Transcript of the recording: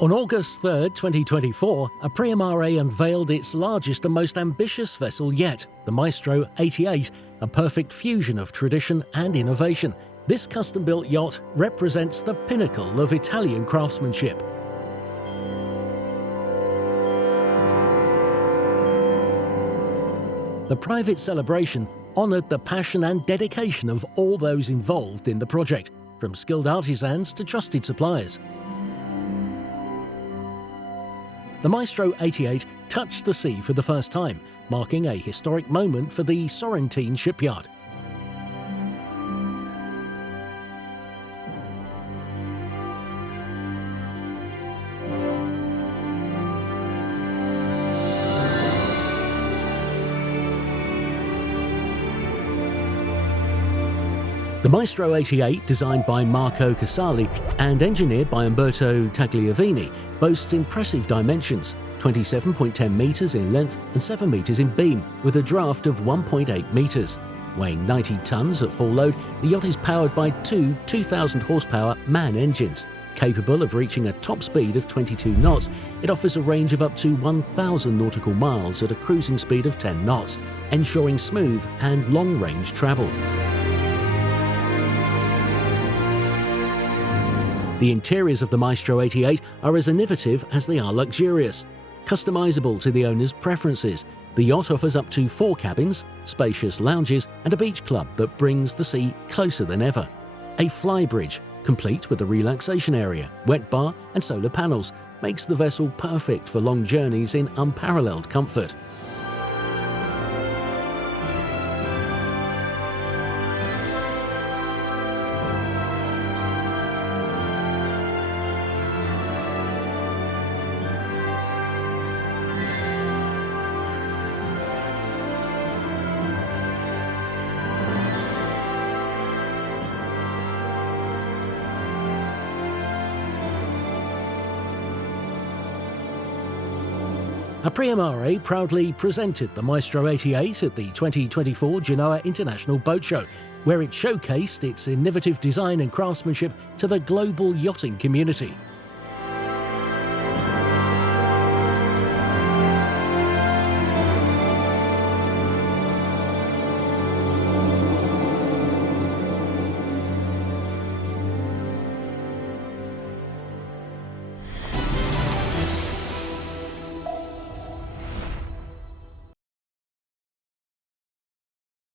On August 3, 2024, Apreamare unveiled its largest and most ambitious vessel yet, the Maestro 88, a perfect fusion of tradition and innovation. This custom-built yacht represents the pinnacle of Italian craftsmanship. The private celebration honoured the passion and dedication of all those involved in the project, from skilled artisans to trusted suppliers. The Maestro 88 touched the sea for the first time, marking a historic moment for the Sorrentine shipyard. The Maestro 88, designed by Marco Casali and engineered by Umberto Tagliavini, boasts impressive dimensions, 27.10 metres in length and 7 metres in beam, with a draft of 1.8 metres. Weighing 90 tonnes at full load, the yacht is powered by two 2,000 horsepower MAN engines. Capable of reaching a top speed of 22 knots, it offers a range of up to 1,000 nautical miles at a cruising speed of 10 knots, ensuring smooth and long-range travel. The interiors of the Maestro 88 are as innovative as they are luxurious. Customizable to the owner's preferences, the yacht offers up to 4 cabins, spacious lounges and a beach club that brings the sea closer than ever. A flybridge, complete with a relaxation area, wet bar and solar panels, makes the vessel perfect for long journeys in unparalleled comfort. Apreamare proudly presented the Maestro 88 at the 2024 Genoa International Boat Show, where it showcased its innovative design and craftsmanship to the global yachting community.